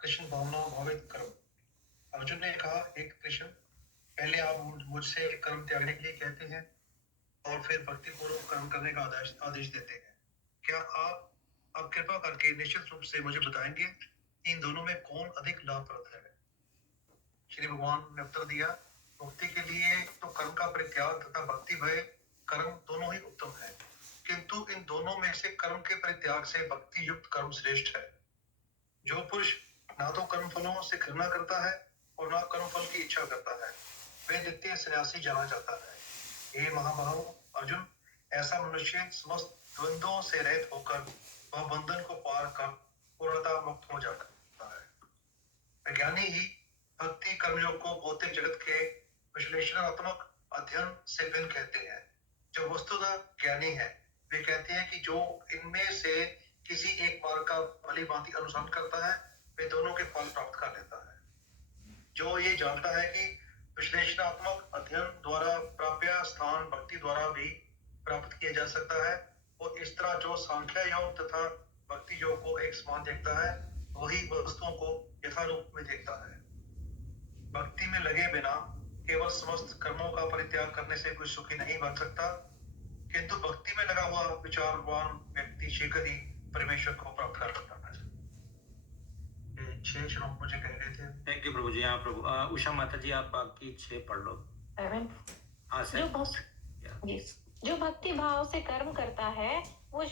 कृष्ण भावना भावित कर्म। अर्जुन ने कहा, हे कृष्ण, पहले आप मुझसे कर्म त्यागने के लिए कहते हैं और फिर भक्ति पूर्वक कर्म करने का आदेश देते हैं। क्या आप कृपा करके निश्चित रूप से मुझे बताएंगे इन दोनों में कौन अधिक लाभप्रद है? श्री भगवान ने उत्तर दिया, मुक्ति के लिए तो कर्म का परित्याग तथा भक्ति भय कर्म दोनों ही उत्तम है, किंतु इन दोनों में से कर्म के परित्याग से भक्ति युक्त कर्म श्रेष्ठ है। जो पुरुष ना तो कर्म फलों से घृणा करता है और ना कर्म फल की इच्छा करता है, वह नित्य सन्यासी जाना जाता है। हे महाबाहु अर्जुन, ऐसा मनुष्य समस्त द्वंद्वों से रहित होकर वह बंधन को पार कर पूर्णतः मुक्त हो जाता है। विज्ञानी ही भक्ति कर्मयोग को भौतिक जगत के विश्लेषणात्मक अध्ययन से भिन्न कहते हैं। जो वस्तुतः ज्ञानी है, वे कहते हैं कि जो इनमें से किसी एक मार्ग का भली भांति अनुसरण करता है, वे दोनों के फल प्राप्त कर लेता है। जो ये जानता है कि विश्लेषणात्मक अध्ययन द्वारा प्राप्य स्थान भक्ति द्वारा भी प्राप्त किया जा सकता है, और इस तरह जो सांख्य योग तथा भक्ति योग को एक समान देखता है, वही वस्तुओं को यथारूप में देखता है। भक्ति में लगे बिना केवल समस्त कर्मों का परित्याग करने से कोई सुखी नहीं बन सकता, किंतु भक्ति में लगा हुआ विचारवान व्यक्ति शीघ्र ही परमेश्वर को प्राप्त कर सकता है। ये 6 श्लोक मुझे कह रहे थे। थैंक यू प्रभु जी। हाँ प्रभु। उषा माता जी, आप बाकी 6 पढ़ लो। हाँ सर। जो भक्ति भाव से कर्म करता है वो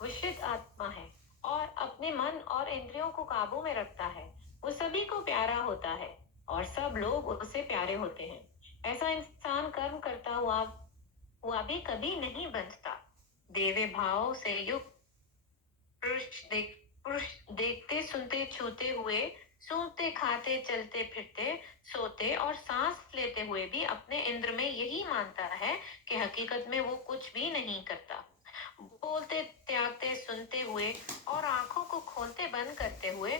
विशुद्ध आत्मा है और अपने मन और इंद्रियों को काबू में रखता है। वो सभी को प्यारा होता है और सब लोग उससे प्यारे होते हैं। ऐसा इंसान कर्म करता हुआ भी कभी नहीं बंधता। देवे भाव से युक्त पुरुष देखते सुनते छूते हुए, सूंघते खाते चलते फिरते सोते और सांस लेते हुए भी अपने इंद्र में यही मानता है कि हकीकत में वो कुछ भी नहीं करता। बोलते त्यागते सुनते हुए और आंखों को खोलते बंद करते हुए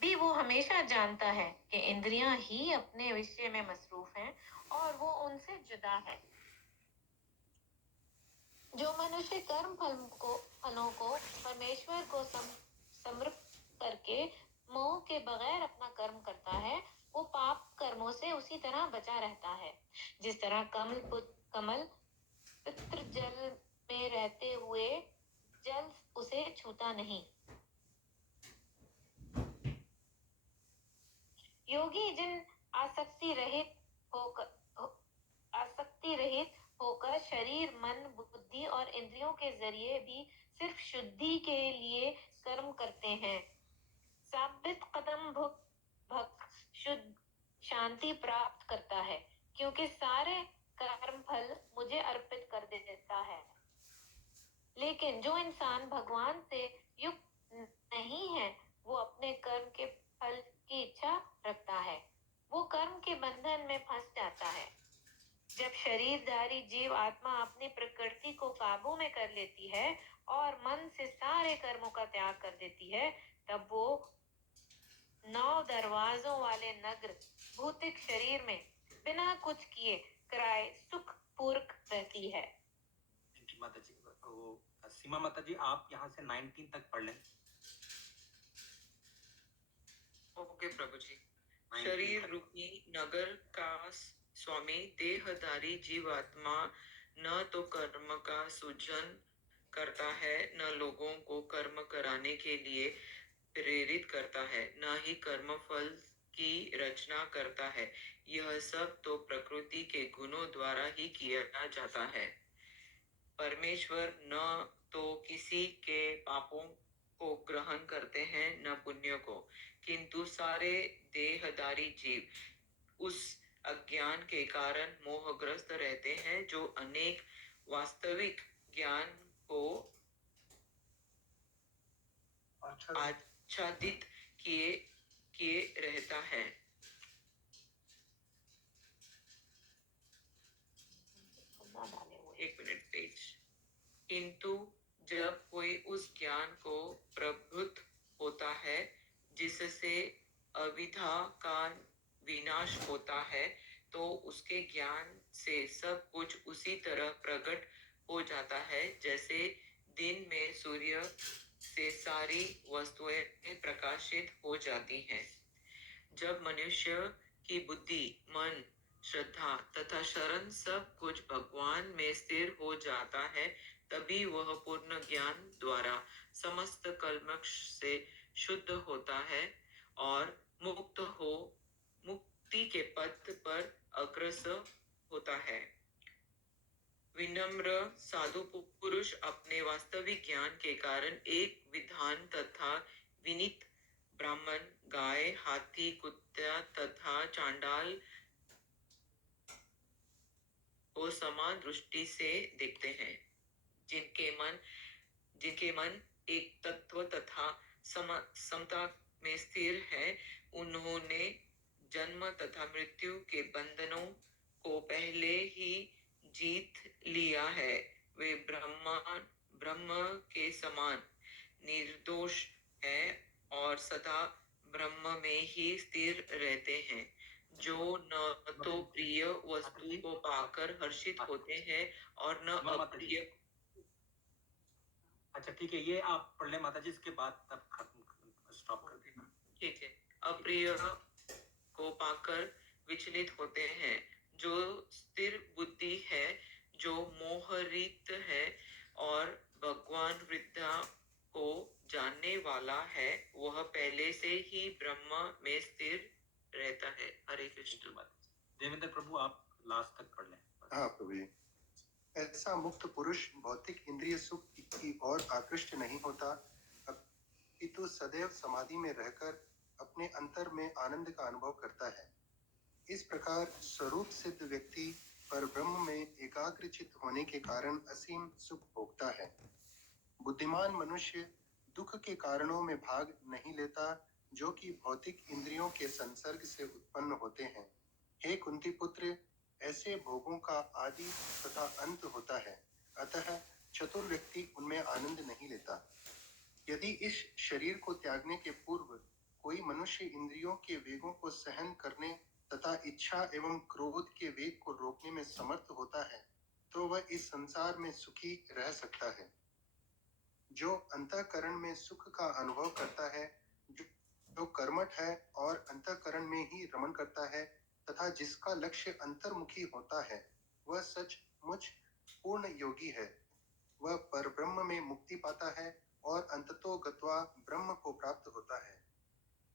भी वो हमेशा जानता है कि इंद्रियां ही अपने विषय में मसरूफ हैं और वो उनसे जुदा है। जो मनुष्य कर्म फलों को परमेश्वर को समर्पित करके मोह के बगैर अपना कर्म करता है, वो पाप कर्मों से उसी तरह बचा रहता है जिस तरह कमल पितृ जल में रहते हुए जल उसे छूता नहीं। योगी जिन आसक्ति रहित होकर शरीर मन बुद्धि और इंद्रियों के जरिए भी सिर्फ शुद्धि के लिए कर्म करते हैं, साबित कदम भक्त शुद्ध शांति प्राप्त करता है, क्योंकि सारे कर्म फल मुझे अर्पित कर देता है। लेकिन जो इंसान भगवान से युक्त नहीं है, वो अपने कर्म के फल की इच्छा रखता है। वो कर्म के बंधन में फंस जाता है। जब शरीरधारी जीव आत्मा अपनी प्रकृति को काबू में कर लेती है और मन से सारे कर्मों का त्याग कर देती है, तब वो 9 दरवाजों वाले नगर भौतिक शरीर में बिना कुछ किए कराए सुख पूर्वक रहती है। माता जी, सीमा माता जी, आप यहाँ से 19 तक पढ़ लें। ओके प्रभु जी। शरीर रूपी नगर का स्वामी देहधारी जीवात्मा न तो कर्म का सृजन करता है, न लोगों को कर्म कराने के लिए प्रेरित करता है, न ही कर्म फल की रचना करता है। यह सब तो प्रकृति के गुणों द्वारा ही किया जाता है। परमेश्वर न तो किसी के पापों को ग्रहण करते हैं न पुण्य को, किंतु सारे देहधारी जीव उस अज्ञान के कारण मोहग्रस्त रहते हैं जो अनेक वास्तविक ज्ञान को आच्छादित किए रहता है। एक मिनट पेज। किंतु जब कोई उस ज्ञान को प्रबुद्ध होता है जिससे अविद्या का विनाश होता है, तो उसके ज्ञान से सब कुछ उसी तरह प्रकट हो जाता है जैसे दिन में सूर्य से सारी वस्तुएं प्रकाशित हो जाती हैं। जब मनुष्य की बुद्धि, मन, श्रद्धा तथा शरण सब कुछ भगवान में स्थिर हो जाता है, तभी वह पूर्ण ज्ञान द्वारा समस्त कल्मश से शुद्ध होता है और मुक्ति के पथ पर अग्रसर होता है। विनम्र साधु पुरुष अपने वास्तविक ज्ञान के कारण एक विद्वान तथा विनीत ब्राह्मण, गाय, हाथी, कुत्ता तथा चांडाल को समान दृष्टि से देखते हैं। जिनके मन एक तत्व तथा समता में स्थिर है, उन्होंने जन्म तथा मृत्यु के बंधनों को पहले ही जीत लिया है। वे ब्रह्म के समान निर्दोष है और सदा ब्रह्म में ही स्थिर रहते हैं, जो न तो प्रिय वस्तु को पाकर हर्षित होते हैं और न अप्रिय। अच्छा ठीक है, ये आप पढ़ ले माता जी, इसके बाद तब खत्म स्टॉप कर देना। ठीक है। अप्रिय को पाकर विचलित होते हैं, जो स्थिर बुद्धि है, जो मोहरहित है और भगवान विद्या को जानने वाला है, वह पहले से ही ब्रह्म में स्थिर रहता है। हरे कृष्ण। देवेंद्र प्रभु आप लास्ट तक पढ़ लें। हाँ प्रभु जी। ऐसा मुक्त पुरुष भौतिक इंद्रिय सुख की ओर आकृष्ट नहीं होता, अपितु सदैव समाधि में रहकर अपने अंतर में आनंद का अनुभव करता है। इस प्रकार स्वरूप सिद्ध व्यक्ति पर ब्रह्म में एकाग्रचित होने के कारण असीम सुख भोगता है। बुद्धिमान मनुष्य दुख के कारणों में भाग नहीं लेता, जो कि भौतिक इंद्रियों के संसर्ग से उत्पन्न होते हैं। हे कुंती पुत्र, ऐसे भोगों का आदि तथा अंत होता है, अतः चतुर व्यक्ति उनमें आनंद नहीं लेता। यदि इस शरीर को त्यागने के पूर्व कोई मनुष्य इंद्रियों के वेगों को सहन करने तथा इच्छा एवं क्रोध के वेग को रोकने में समर्थ होता है, तो वह इस संसार में सुखी रह सकता है। जो अंतःकरण में सुख का अनुभव करता है, जो कर्मठ है और अंतःकरण में ही रमण करता है तथा जिसका लक्ष्य अंतर्मुखी होता है, वह सचमुच पूर्ण योगी है। वह परब्रह्म में मुक्ति पाता है और अंततो गत्वा ब्रह्म को प्राप्त होता है।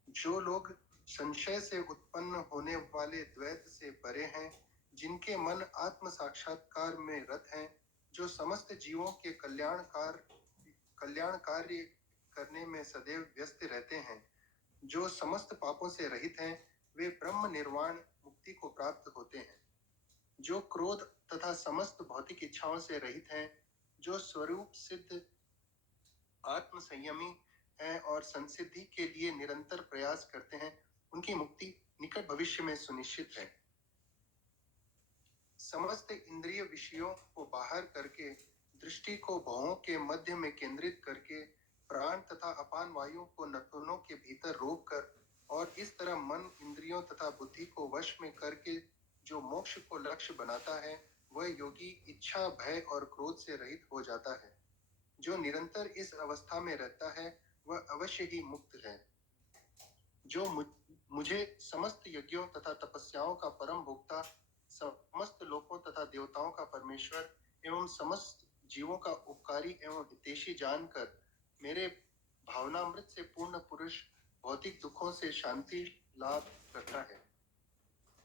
जो लोग संशय से उत्पन्न होने वाले द्वैत से परे हैं, जिनके मन आत्म साक्षात्कार में रत हैं, जो समस्त जीवों के कल्याण कार्य करने में सदैव व्यस्त रहते हैं, जो समस्त पापों से रहित हैं, वे ब्रह्म निर्वाण मुक्ति को प्राप्त होते हैं। जो क्रोध तथा समस्त भौतिक इच्छाओं से रहित हैं, जो स्वरूप सिद्ध आत्म संयमी हैं और संसिद्धि के लिए निरंतर प्रयास करते हैं, उनकी मुक्ति निकट भविष्य में सुनिश्चित है। समस्त इंद्रिय विषयों को बाहर करके, दृष्टि को भवों के मध्य में केंद्रित करके, प्राण तथा अपान वायु को नथुनों के भीतर रोककर और इस तरह मन, इंद्रियों तथा बुद्धि को वश में करके जो मोक्ष को लक्ष्य बनाता है, वह योगी इच्छा, भय और क्रोध से रहित हो जाता है। जो निरंतर इस अवस्था में रहता है, वह अवश्य ही मुक्त है। जो मुझे समस्त यज्ञों तथा तपस्याओं का परम भोक्ता, समस्त लोकों तथा देवताओं का परमेश्वर एवं समस्त जीवों का उपकारी एवं हितैषी जानकर मेरे भावनामृत से पूर्ण पुरुष भौतिक दुखों से शांति लाभ करता है।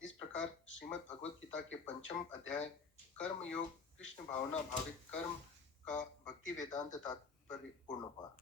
इस प्रकार श्रीमद् भगवत गीता के 5वें अध्याय कर्म योग कृष्ण भावना भावित कर्म का भक्ति वेदांत तात्पर्य पूर्ण हुआ।